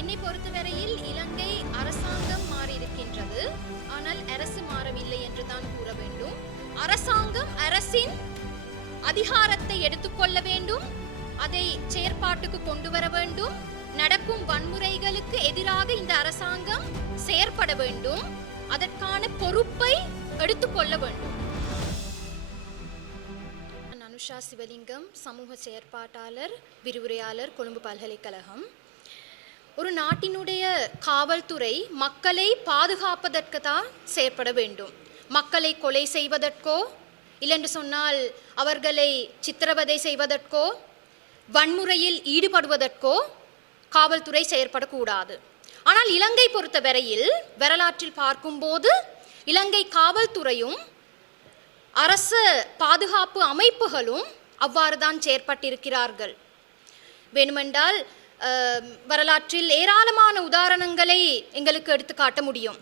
என்னை பொறுத்தவரையில் இலங்கை அரசாங்கம் மாறியிருக்கின்றது. ஆனால் அரசு மாறவில்லை என்று தான் கூற வேண்டும். அரசாங்கம் அரசின் அதிகாரத்தை எடுத்துக்கொள்ள வேண்டும். அதை செயற்பாட்டுக்கு கொண்டு வர வேண்டும். நடக்கும் வன்முறைகளுக்கு எதிராக இந்த அரசாங்கம் செயற்பட வேண்டும். அதற்கான பொறுப்பை எடுத்துக்கொள்ள வேண்டும். நான் அனுஷா சிவலிங்கம் சமூக செயற்பாட்டாளர் விரிவுரையாளர் கொழும்பு பல்கலைக்கழகம். ஒரு நாட்டினுடைய காவல்துறை மக்களை பாதுகாப்பதற்கு தான் செயற்பட வேண்டும். மக்களை கொலை செய்வதற்கோ இல்லென்று சொன்னால் அவர்களை சித்திரவதை செய்வதற்கோ வன்முறையில் ஈடுபடுவதற்கோ காவல்துறை செயற்படக்கூடாது. ஆனால் இலங்கை பொறுத்தவரையில் வரலாற்றில் பார்க்கும்போது இலங்கை காவல்துறையும் அரச பாதுகாப்பு அமைப்புகளும் அவ்வாறு தான் செயற்பட்டிருக்கிறார்கள். வேணுமென்றால் வரலாற்றில் ஏராளமான உதாரணங்களை எங்களுக்கு எடுத்து காட்ட முடியும்.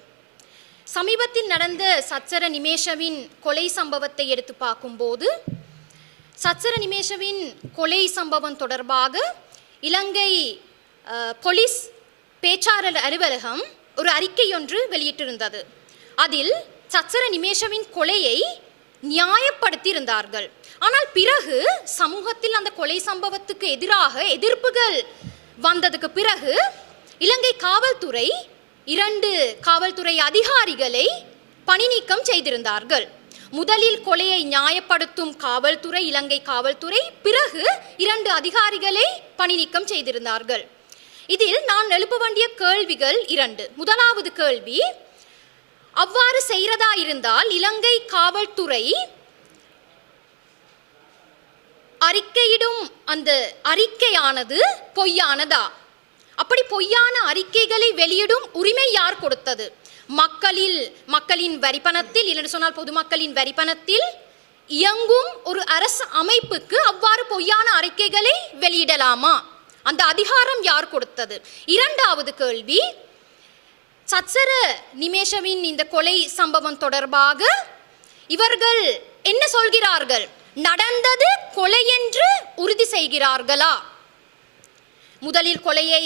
சமீபத்தில் நடந்த சச்சர நிமேஷவின் கொலை சம்பவத்தை எடுத்து பார்க்கும்போது சச்சர நிமேஷவின் கொலை சம்பவம் தொடர்பாக இலங்கை போலீஸ் பேச்சாளர் அலுவலகம் ஒரு அறிக்கை ஒன்று வெளியிட்டிருந்தது. அதில் சச்சர நிமேஷவின் கொலையை நியாயப்படுத்தியிருந்தார்கள். ஆனால் பிறகு சமூகத்தில் அந்த கொலை சம்பவத்துக்கு எதிராக எதிர்ப்புகள் வந்ததுக்கு பிறகு இலங்கை காவல்துறை இரண்டு காவல்துறை அதிகாரிகளை பணி நீக்கம் செய்திருந்தார்கள். முதலில் கொலையை நியாயப்படுத்தும் காவல்துறை இலங்கை காவல்துறை பிறகு இரண்டு அதிகாரிகளை பணி நீக்கம் செய்திருந்தார்கள். இதில் நான் எழுப்ப வேண்டிய கேள்விகள் இரண்டு. முதலாவது கேள்வி அவ்வாறு செய்கிறதா இருந்தால் இலங்கை காவல்துறை அறிக்கையிடும் அந்த அறிக்கையானது பொய்யானதா? அப்படி பொய்யான அறிக்கைகளை வெளியிடும் உரிமை யார் கொடுத்தது? மக்களில் மக்களின் வரிப்பணத்தில் இல்லைன்னு சொன்னால் பொதுமக்களின் வரிப்பணத்தில் இயங்கும் ஒரு அரசு அமைப்புக்கு அவ்வாறு பொய்யான அறிக்கைகளை வெளியிடலாமா? அந்த அதிகாரம் யார் கொடுத்தது? இரண்டாவது கேள்வி சச்சர நிமேஷவின் இந்த கொலை சம்பவம் தொடர்பாக இவர்கள் என்ன சொல்கிறார்கள்? நடந்தது கொலை என்று உறுதி செய்கிறார்களா? முதலில் கொலையை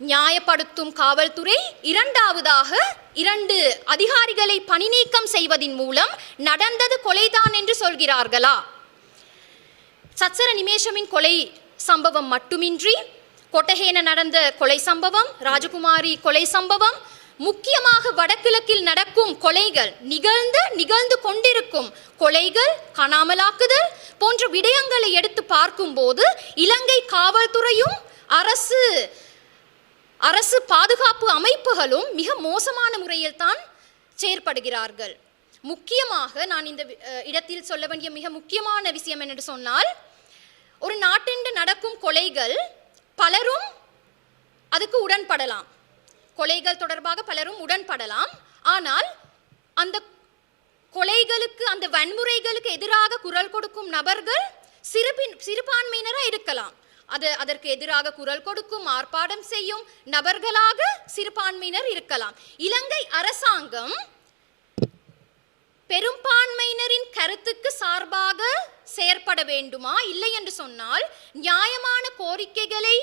நியாயப்படுத்தும் காவல்துறை இரண்டாவதாக இரண்டு அதிகாரிகளை பணி நீக்கம் செய்வதின் மூலம் நடந்தது கொலைதான் என்று சொல்கிறார்களா? சச்சர நிமேஷமின் கொலை சம்பவம் மட்டுமின்றி கொட்டஹேன நடந்த கொலை சம்பவம் ராஜகுமாரி கொலை சம்பவம் முக்கியமாக வடகிழக்கில் நடக்கும் கொலைகள் நிகழ்ந்து நிகழ்ந்து கொண்டிருக்கும் கொலைகள் காணாமலாக்குதல் போன்ற விடயங்களை எடுத்து பார்க்கும்போது இலங்கை காவல்துறையும் அரசு அரசு பாதுகாப்பு அமைப்புகளும் மிக மோசமான முறையில் தான் செயற்படுகிறார்கள். முக்கியமாக நான் இந்த இடத்தில் சொல்ல வேண்டிய மிக முக்கியமான விஷயம் என்று சொன்னால் ஒரு நாட்டென்று நடக்கும் கொலைகள் பலரும் அதுக்கு உடன்படலாம். கொலைகள் தொடர்பாக பலரும் உடன்படலாம். ஆனால் அந்த கொலைகளுக்கு அந்த வன்முறைகளுக்கு எதிராக குரல் கொடுக்கும் நபர்கள் சிறுபின் சிறுபான்மையினராக இருக்கலாம். அது அதற்கு எதிராக குரல் கொடுக்கும் ஆர்ப்பாட்டம் செய்யும் நபர்களாக சிறுபான்மையினர் இருக்கலாம். இலங்கை அரசாங்கம் பெரும்பான்மையினரின் கருத்துக்கு சார்பாக செயற்பட வேண்டுமா? இல்லை என்று சொன்னால் நியாயமான கோரிக்கைகளை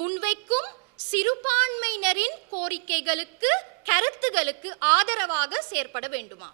முன்வைக்கும் சிறுபான்மையினரின் கோரிக்கைகளுக்கு கருத்துகளுக்கு ஆதரவாக செயற்பட வேண்டுமா?